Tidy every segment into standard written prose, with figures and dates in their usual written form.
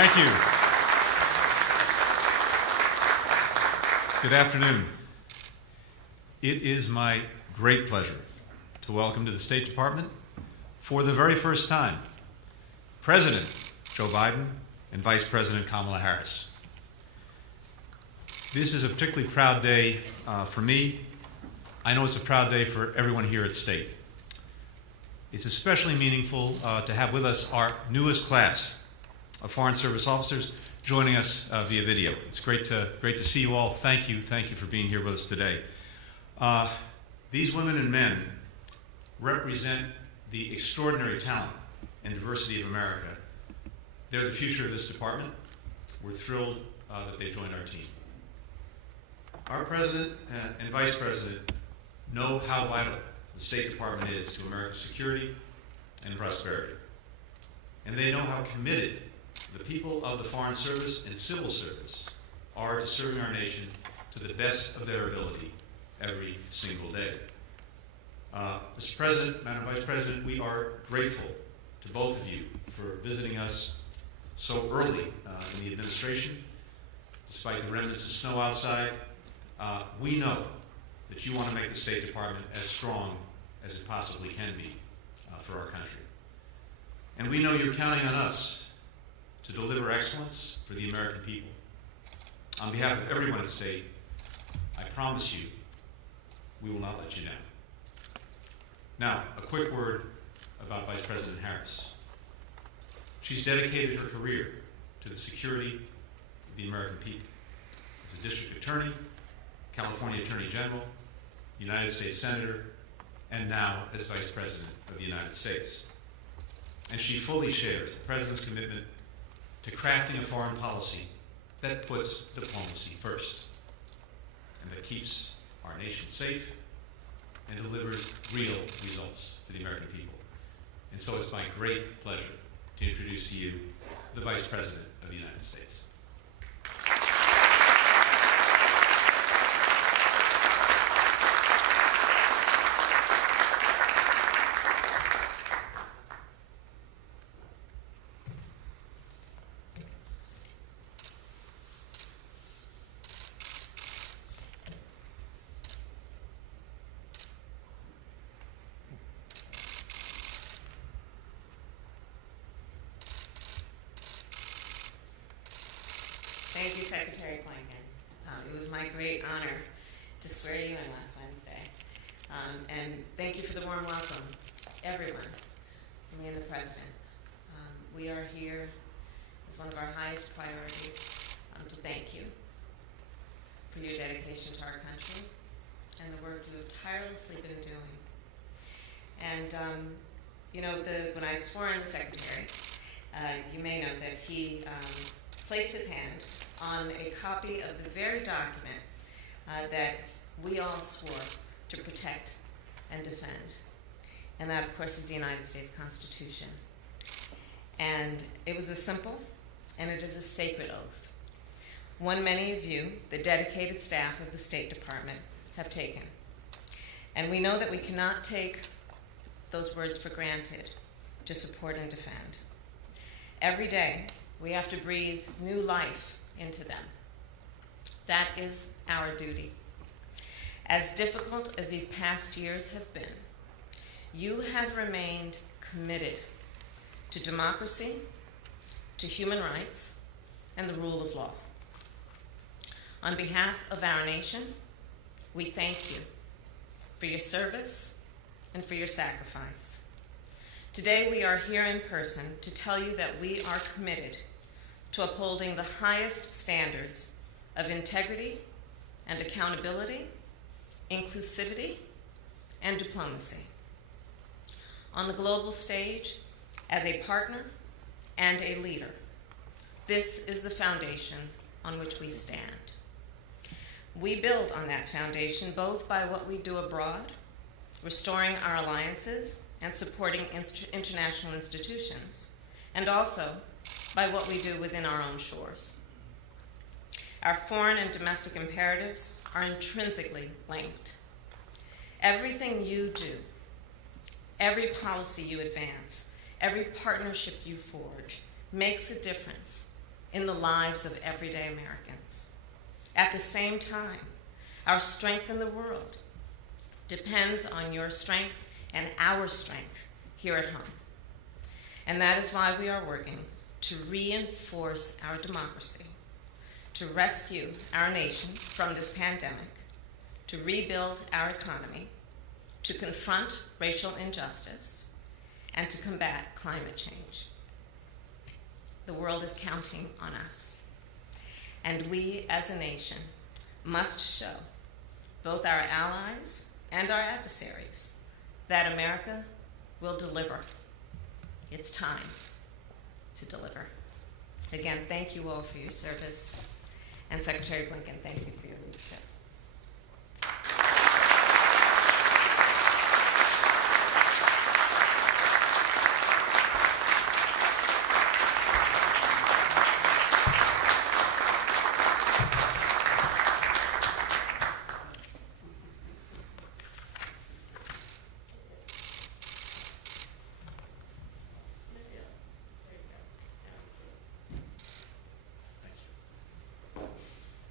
Thank you. Good afternoon. It is my great pleasure to welcome to the State Department, for the very first time, President Joe Biden and Vice President Kamala Harris. This is a particularly proud day for me. I know it's a proud day for everyone here at State. It's especially meaningful to have with us our newest class of Foreign Service officers joining us via video. It's great to see you all. Thank you for being here with us today. These women and men represent the extraordinary talent and diversity of America. They're the future of this department. We're thrilled that they joined our team. Our President and Vice President know how vital the State Department is to America's security and prosperity. And they know how committed the people of the Foreign Service and Civil Service are to serving our nation to the best of their ability every single day. Mr. President, Madam Vice President, we are grateful to both of you for visiting us so early in the administration. Despite the remnants of snow outside, we know that you want to make the State Department as strong as it possibly can be for our country. And we know you're counting on us to deliver excellence for the American people. On behalf of everyone at State, I promise you, we will not let you down. Now, a quick word about Vice President Harris. She's dedicated her career to the security of the American people. As a district attorney, California Attorney General, United States Senator, and now as Vice President of the United States. And she fully shares the President's commitment to crafting a foreign policy that puts diplomacy first and that keeps our nation safe and delivers real results to the American people. And so it's my great pleasure to introduce to you the Vice President of the United States. Thank you, Secretary Blanken. It was my great honor to swear you in last Wednesday. And thank you for the warm welcome, everyone, from me and the President. We are here as one of our highest priorities to thank you for your dedication to our country and the work you have tirelessly been doing. And, when I swore in the Secretary, you may know that he placed his hand on a copy of the very document that we all swore to protect and defend. And that, of course, is the United States Constitution. And it was a simple, and it is a sacred oath, one many of you, the dedicated staff of the State Department, have taken. And we know that we cannot take those words for granted to support and defend. Every day, we have to breathe new life into them. That is our duty. As difficult as these past years have been, you have remained committed to democracy, to human rights, and the rule of law. On behalf of our nation, we thank you for your service and for your sacrifice. Today, we are here in person to tell you that we are committed to upholding the highest standards of integrity and accountability, inclusivity, and diplomacy. On the global stage, as a partner and a leader, this is the foundation on which we stand. We build on that foundation both by what we do abroad, restoring our alliances and supporting international institutions, and also by what we do within our own shores. Our foreign and domestic imperatives are intrinsically linked. Everything you do, every policy you advance, every partnership you forge makes a difference in the lives of everyday Americans. At the same time, our strength in the world depends on your strength and our strength here at home. And that is why we are working to reinforce our democracy, to rescue our nation from this pandemic, to rebuild our economy, to confront racial injustice, and to combat climate change. The world is counting on us. And we, as a nation, must show both our allies and our adversaries that America will deliver. It's time to deliver. Again, thank you all for your service. And Secretary Blinken, thank you for your leadership.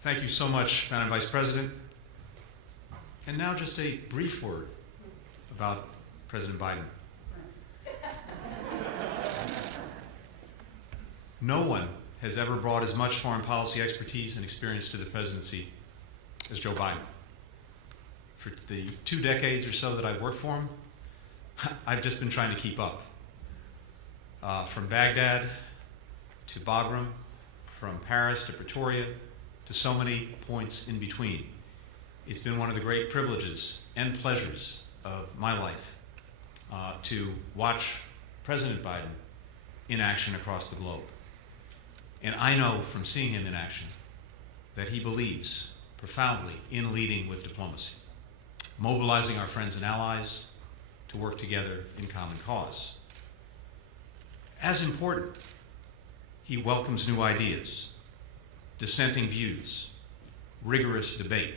Thank you so much, Madam Vice President. And now just a brief word about President Biden. No one has ever brought as much foreign policy expertise and experience to the presidency as Joe Biden. For the 2 decades or so that I've worked for him, I've just been trying to keep up. From Baghdad to Bagram, from Paris to Pretoria, to so many points in between. It's been one of the great privileges and pleasures of my life to watch President Biden in action across the globe. And I know from seeing him in action that he believes profoundly in leading with diplomacy, mobilizing our friends and allies to work together in common cause. As important, he welcomes new ideas, dissenting views, rigorous debate.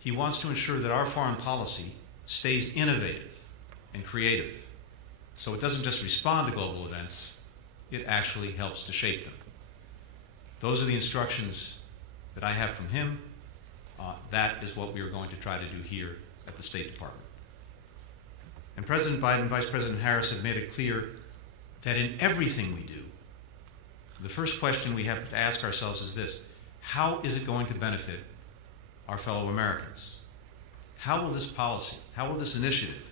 He wants to ensure that our foreign policy stays innovative and creative, so it doesn't just respond to global events, it actually helps to shape them. Those are the instructions that I have from him. That is what we are going to try to do here at the State Department. And President Biden and Vice President Harris have made it clear that in everything we do, the first question we have to ask ourselves is this: how is it going to benefit our fellow Americans? How will this policy, how will this initiative,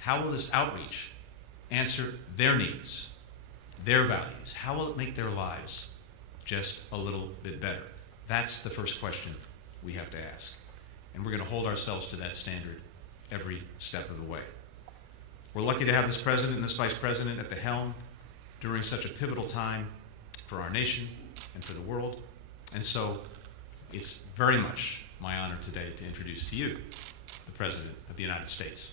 how will this outreach answer their needs, their values? How will it make their lives just a little bit better? That's the first question we have to ask. And we're going to hold ourselves to that standard every step of the way. We're lucky to have this president and this vice president at the helm during such a pivotal time for our nation and for the world. And so it's very much my honor today to introduce to you the President of the United States.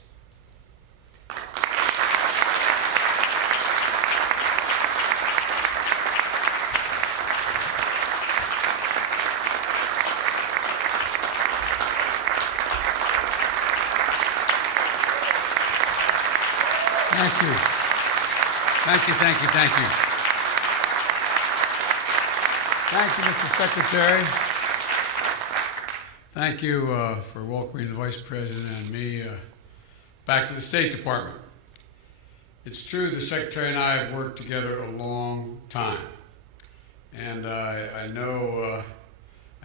Thank you. Thank you, thank you, thank you. Thank you, Mr. Secretary. Thank you for welcoming the Vice President and me back to the State Department. It's true the Secretary and I have worked together a long time. And I know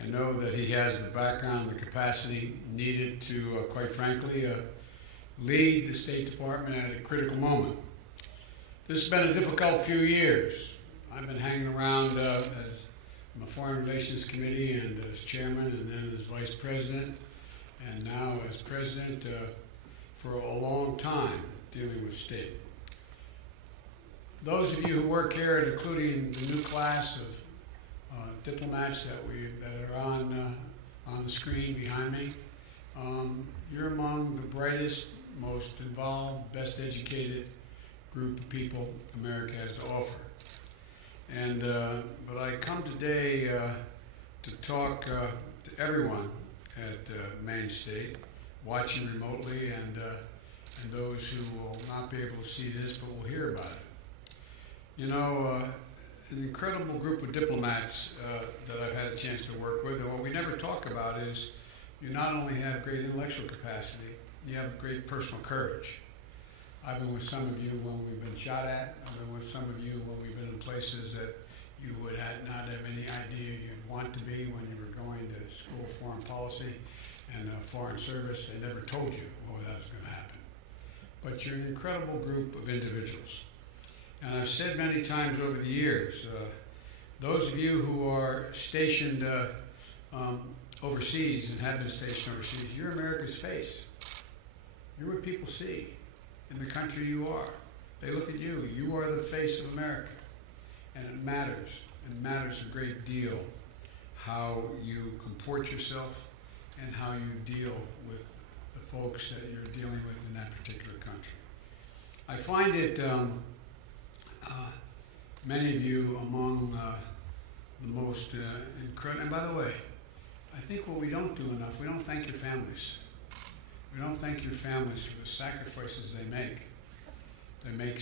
that he has the background and the capacity needed to, quite frankly, lead the State Department at a critical moment. This has been a difficult few years. I've been hanging around as my Foreign Relations Committee and as chairman and then as vice president and now as president for a long time dealing with state. Those of you who work here, including the new class of diplomats that are on the screen behind me, you're among the brightest, most involved, best educated group of people America has to offer. And but I come today to talk to everyone at Maine State, watching remotely, and those who will not be able to see this but will hear about it. You know, an incredible group of diplomats that I've had a chance to work with. And what we never talk about is you not only have great intellectual capacity, you have great personal courage. I've been with some of you when we've been shot at. I've been with some of you when we've been in places that you would not have any idea you'd want to be when you were going to school of foreign policy and foreign service. They never told you that was going to happen. But you're an incredible group of individuals. And I've said many times over the years, those of you who are stationed overseas and have been stationed overseas, you're America's face. You're what people see in the country you are. They look at you. You are the face of America. And it matters. It matters a great deal how you comport yourself and how you deal with the folks that you're dealing with in that particular country. I find it, many of you among the most incredible, and by the way, I think what we don't do enough, we don't thank your families. We don't thank your families for the sacrifices they make. They make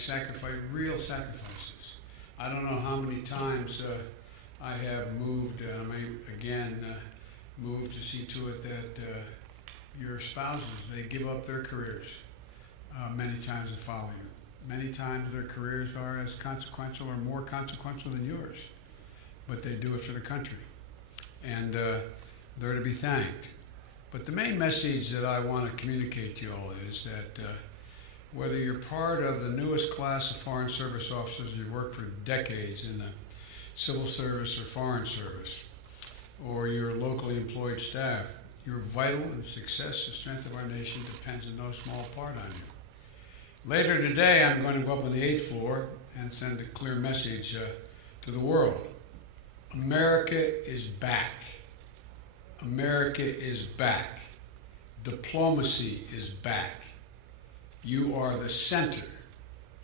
real sacrifices. I don't know how many times I have moved, and I may again move to see to it that your spouses, they give up their careers many times to follow you. Many times their careers are as consequential or more consequential than yours, but they do it for the country. And they're to be thanked. But the main message that I want to communicate to you all is that whether you're part of the newest class of Foreign Service officers, you've worked for decades in the civil service or foreign service, or you're locally employed staff, your vital and success and strength of our nation depends in no small part on you. Later today, I'm going to go up on the 8th floor and send a clear message to the world. America is back. America is back. Diplomacy is back. You are the center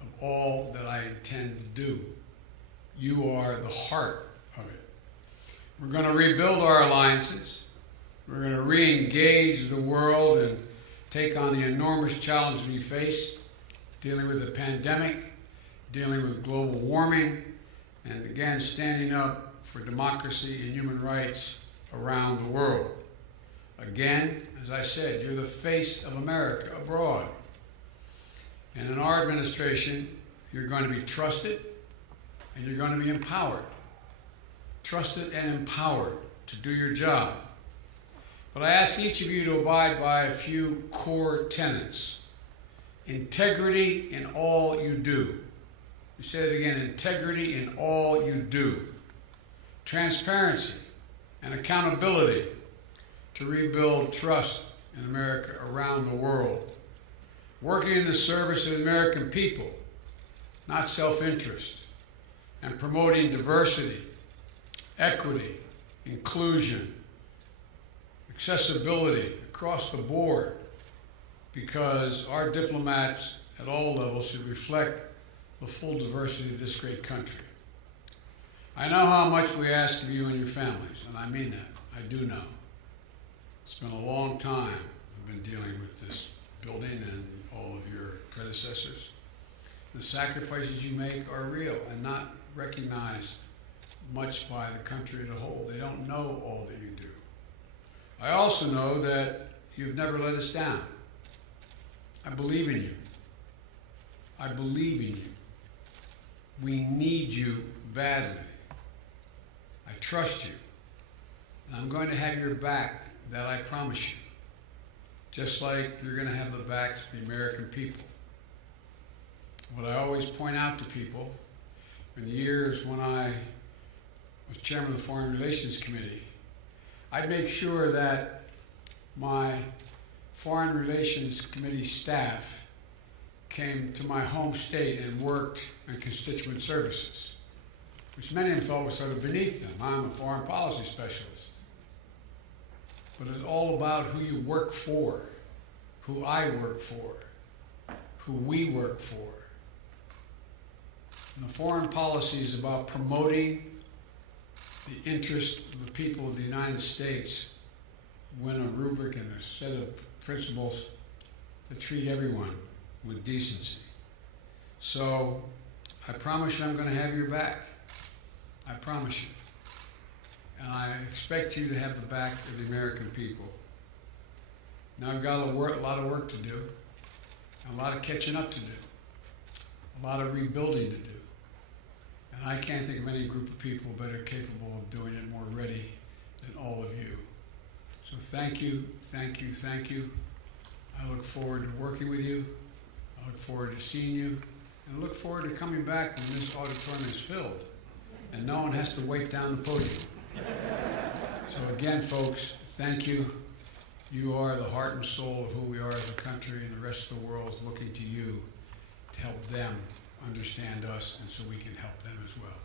of all that I intend to do. You are the heart of it. We're going to rebuild our alliances. We're going to re-engage the world and take on the enormous challenge we face, dealing with the pandemic, dealing with global warming, and again, standing up for democracy and human rights around the world. Again, as I said, you're the face of America abroad. And in our administration, you're going to be trusted and you're going to be empowered. Trusted and empowered to do your job. But I ask each of you to abide by a few core tenets. Integrity in all you do. We say it again, integrity in all you do. Transparency and accountability to rebuild trust in America around the world. Working in the service of the American people, not self-interest, and promoting diversity, equity, inclusion, accessibility across the board, because our diplomats at all levels should reflect the full diversity of this great country. I know how much we ask of you and your families, and I mean that. I do know. It's been a long time I've been dealing with this building and all of your predecessors. The sacrifices you make are real and not recognized much by the country as a whole. They don't know all that you do. I also know that you've never let us down. I believe in you. I believe in you. We need you badly. I trust you. And I'm going to have your back, that I promise you. Just like you're going to have the backs of the American people. What I always point out to people, in the years when I was chairman of the Foreign Relations Committee, I'd make sure that my Foreign Relations Committee staff came to my home state and worked in constituent services, which many of them thought was sort of beneath them. I'm a foreign policy specialist. But it's all about who you work for, who I work for, who we work for. And the foreign policy is about promoting the interest of the people of the United States within a rubric and a set of principles that treat everyone with decency. So I promise you I'm going to have your back. I promise you. And I expect you to have the back of the American people. Now I've got a lot of work to do, and a lot of catching up to do, a lot of rebuilding to do. And I can't think of any group of people better capable of doing it, more ready than all of you. So thank you, thank you, thank you. I look forward to working with you. I look forward to seeing you. And I look forward to coming back when this auditorium is filled and no one has to wait down the podium. So again, folks, thank you. You are the heart and soul of who we are as a country, and the rest of the world is looking to you to help them understand us, and so we can help them as well.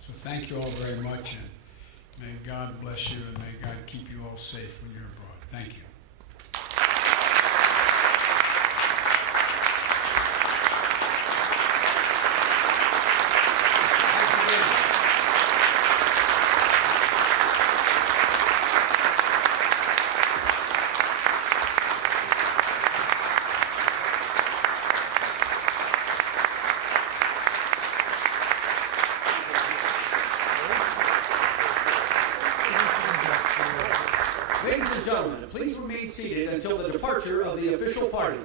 So thank you all very much, and may God bless you, and may God keep you all safe when you're abroad. Thank you. Ladies and gentlemen, please remain seated until the departure of the official party.